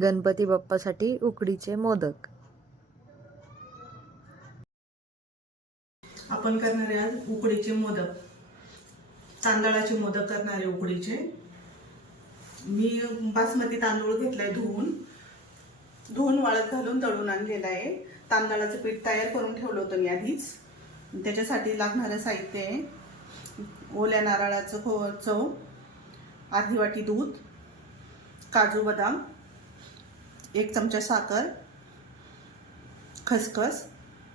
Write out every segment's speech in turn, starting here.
गणपती बाप्पासाठी उकडीचे मोदक. आपण करणारे आज उकडीचे मोदक. तांदळाचे मोदक करणारे उकडीचे. मी बासमती तांदूळ घेतलाय धुवून. धुवून वाळत घालून दळून आणलेला आहे तांदळाचं पीठ तयार करून ठेवलं होतं मी आधीच. त्याच्यासाठी लागणारं साहित्य आहे. ओल्या नारळाचं खो चव अर्धी वाटी दूध काजू बदाम एक चमचा साखर खसखस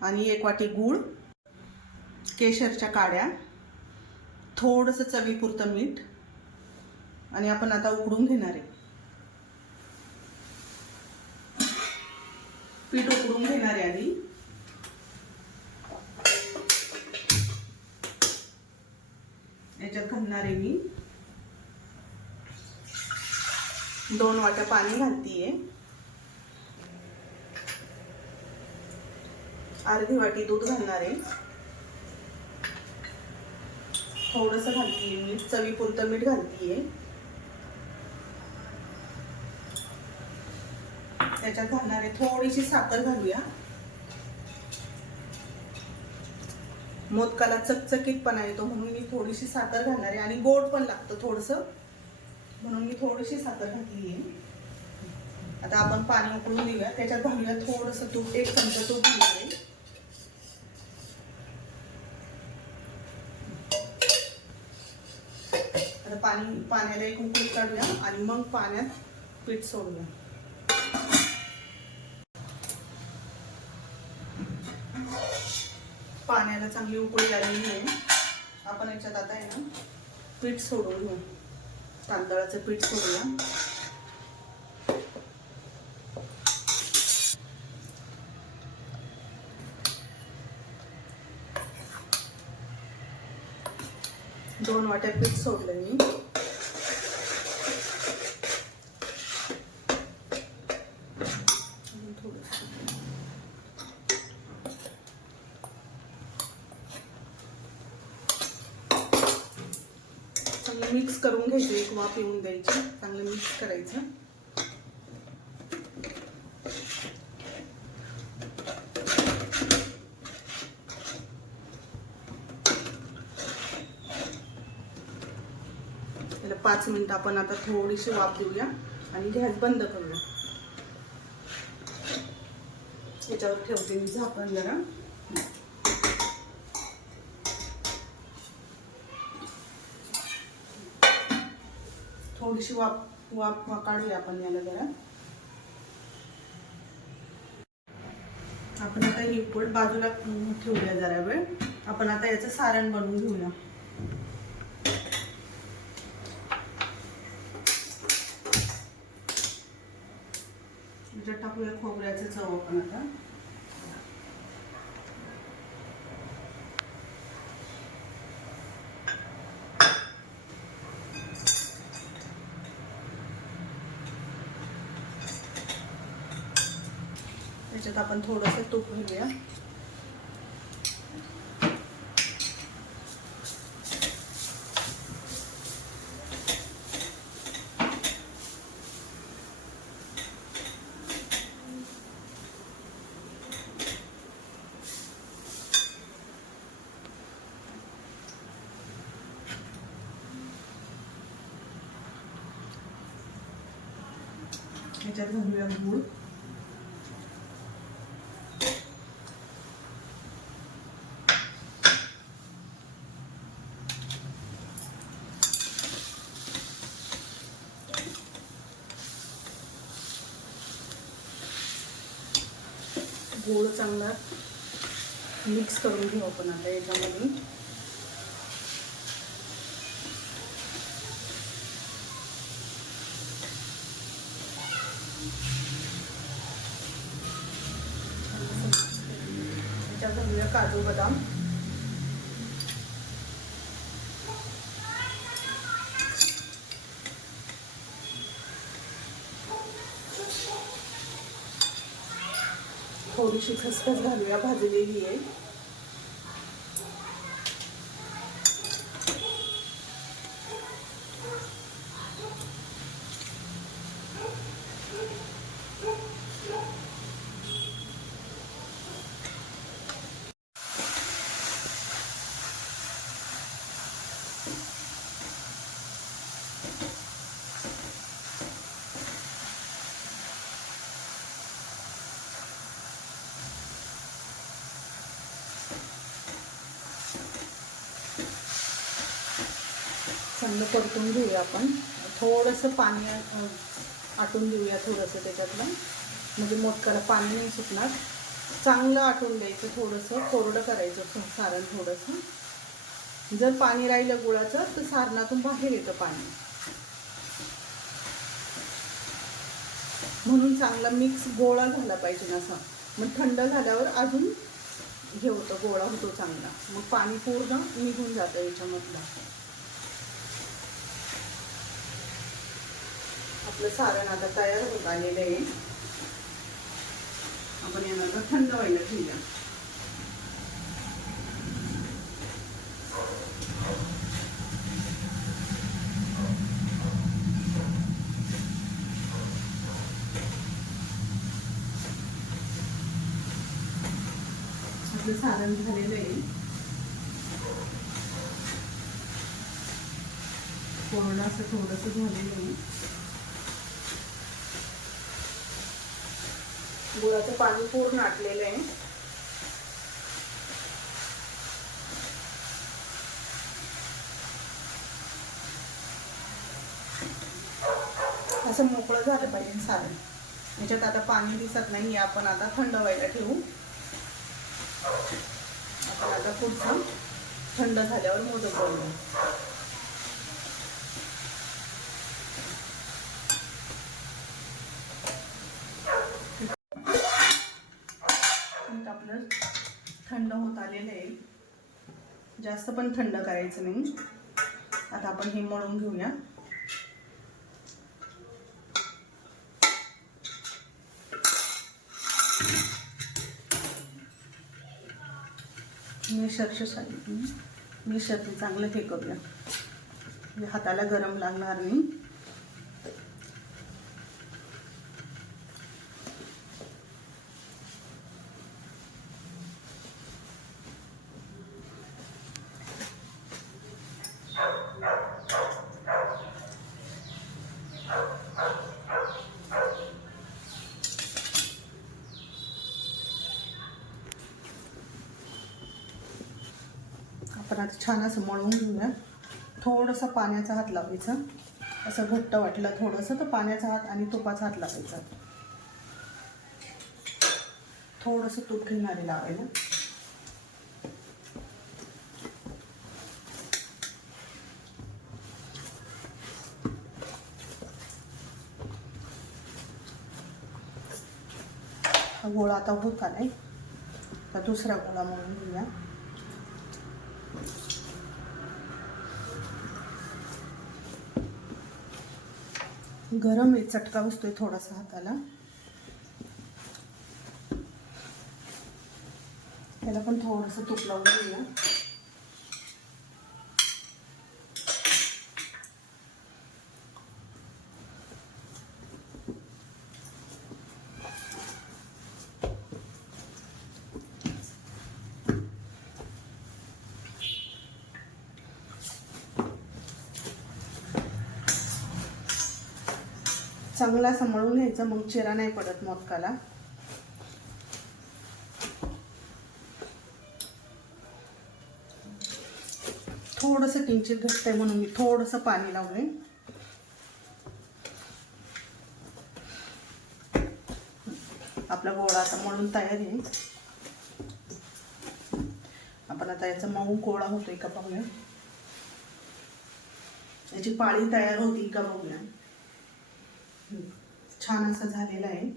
आणि एक वाटी गूळ केशरच्या काड्या थोडंसं चवीपुरतं मीठ आणि आपण आता उकडून घेणार आहे. पीठ उकडून घेणार आहे आधी. याच्यात घालणार आहे मी. दोन वाट्या पाणी घालतीये. अर्धी वाटी दूध घालणार आहे. थोडस घालतीये मीठ चवीपुरतं मीठ घालतीये. त्याच्यात घालणार आहे थोडीशी साखर घालूया. मोदकाला चकचकीतपणा येतो म्हणून मी थोडीशी साखर घालणार आहे. आणि गोड पण लागतं थोडस. म्हणून मी थोडीशी साखर घातली आहे आता आपण पाणी उकळून देऊया त्याच्यात घालूया थोडस तूप. एक चमचा तूप घालणार आहे आता पाणी पाण्याला एक उकळी काढूया आणि मग पाण्यात पीठ सोडूया. पाण्याला चांगली उकळी आलेली आहे आपण याच्यात आता आहे ना पीठ सोडून घेऊ. तांदळाचं पीठ सोडूया. दोन वाट्या पीठ सोडलं मी. मिक्स करून घ्यायचं एक वाफ येऊन द्यायची. चांगलं मिक्स करायचं. पाच मिनिट आपण आता थोडीशी वाफ देऊया आणि गॅस बंद करूया. याच्यावर ठेवते मी झाकण जरा. थोडीशी वाफ वाफ काढूया आपण याला जरा. आपण आता ही उकड बाजूला ठेवूया जरा वेळ. आपण आता याचं सारण बनवून घेऊया. त्याच्यात टाकूया खोबऱ्याचं चव आपण आता. त्याच्यात आपण थोडंसं तूप घेऊया याच्यात घालूया गूळ गोळ चांगला मिक्स करून घेऊ आपण आता याच्यामध्ये. याच्यात घालूया काजू बदाम. थोडीशी खसखस घालूया भाजलेली आहे. चांगलं परतून घेऊया आपण. थोडंसं पाणी आटून देऊया थोडंसं त्याच्यातलं. म्हणजे मोदकाला पाणी नाही सुटणार. चांगलं आटून द्यायचं थोडंसं. कोरडं करायचं सारण थोडंसं. जर पाणी राहिलं गुळाचं तर सारणातून बाहेर येतं पाणी. म्हणून चांगला मिक्स गोळा झाला पाहिजे ना असा. मग थंड झाल्यावर अजून हे होतं गोळा होतो चांगला. मग पाणी पूर्ण निघून जातं याच्यामधलं. आपलं सारण आता तयार होत आलेलं आहे. आपण याला आता थंड व्हायला ठेवूया. आपलं सारण झालेलं आहे. कोरोना असं थोडंसं झालेलं आहे. गुळाचं पाणी पूर्ण आटलेलं आहे. असं मोकळं झालं पाहिजे सारण याच्यात आता पाणी दिसत नाही आपण आता थंड व्हायला ठेवू. आपण आता पुढचं थंड झाल्यावर मोदक बनवू पीठ आपलं थंड होत आलेलं आहे. जास्त पण थंड करायचं नाही. आता आपण हे मळून घेऊया. मिक्सरच्या सांगितलं. चांगलं हे करूया म्हणजे हाताला गरम लागणार नाही. आपण आता छान असं मळून घेऊया. थोडंसं पाण्याचा हात लावायचा. असं घट्ट वाटलं थोडंसं तर पाण्याचा हात आणि तुपाचा हात लावायचा. थोडंसं तूप घेणारे लावायला. हा गोळा आता होत नाही? तर दुसरा गोळा मळून घेऊया. गरम आहे चटका बसतोय थोडासा हाताला. त्याला पण थोडंसं तूप लावून घेऊया. चांगला असं मळून मग चिरा नाही पडत मोदकाला. थोडंसं किंचित घट्ट आहे म्हणून मी थोडंसं पाणी लावले आपला गोळा आता मळून तयार आहे. आपण आता याचा मऊ गोळा होतोय का बघूया. याची पाळी तयार होती का बघूया. छान असा झालेला आहे.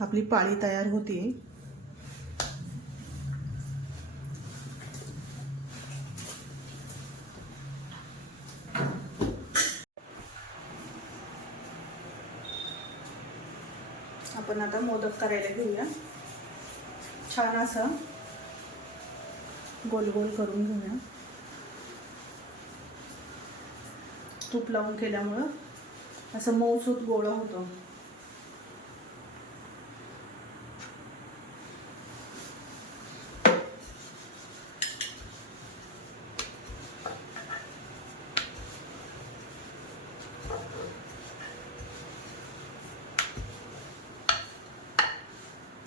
आपली पाळी तयार होती. आपण आता मोदक करायला घेऊया. छान असं गोल गोल करून घेऊया. तूप लावून केल्यामुळं असं मऊसूत गोळा होतो.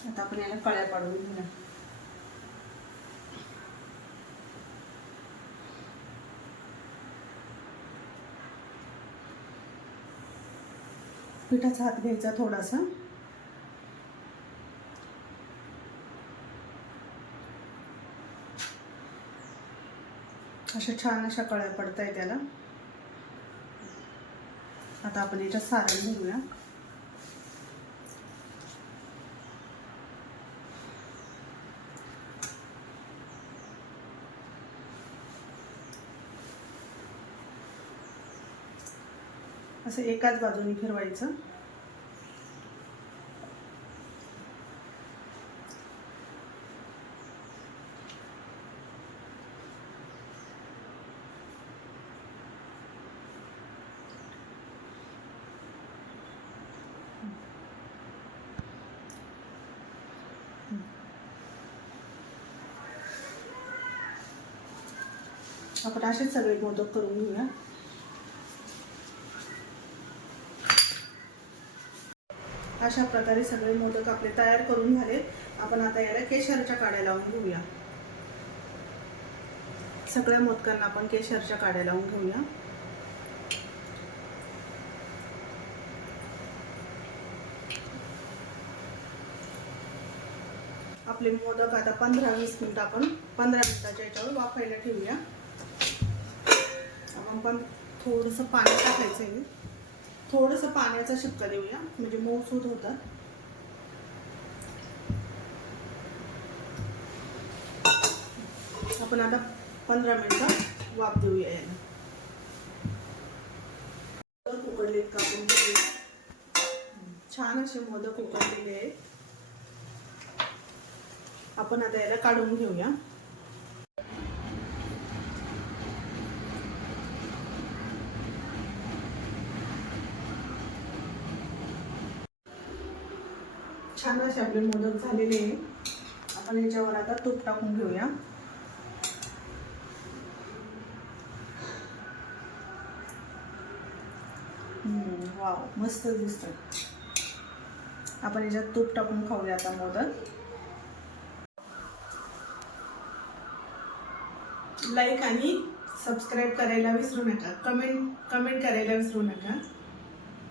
आता आपण याला कळ्या पाडून घेऊया. पिठाचा हात घ्यायचा थोडासा. अशा छान अशा कळ्या पडताय त्याला. आता आपण याच्यात सारण भरूया असं एकाच बाजूनी फिरवायचं. आपण असेच सगळे मोदक करून घेऊया. अशा प्रकारे सगळे मोदक आपले तयार करून झाले आपण आता याला केशरच्या काड्या लावून घेऊया. सगळ्या मोदकांना आपण केशरच्या काड्या लावून घेऊया. आपले मोदक आता पंधरा वीस मिनिट आपण पंधरा मिनिटाच्या याच्यावर वाफायला ठेवूया. आपण पण थोडंसं पाणी टाकायचं आहे थोडंसं पाण्याचा शिपका देऊया. म्हणजे मऊसूद होतात. आपण आता पंधरा मिनिटं वाफ देऊया याला. मोदक उकडलेत कापून छान असे मोदक उकडलेले आहेत. आपण आता याला काढून घेऊया. छान असे आपले मोदक झालेले आहे आपण याच्यावर आता तूप टाकून घेऊया. वाव मस्त दिसत आपण याच्यात तूप टाकून खाऊया आता मोदक. लाईक आणि सबस्क्राईब करायला विसरू नका. कमेंट कमेंट करायला विसरू नका.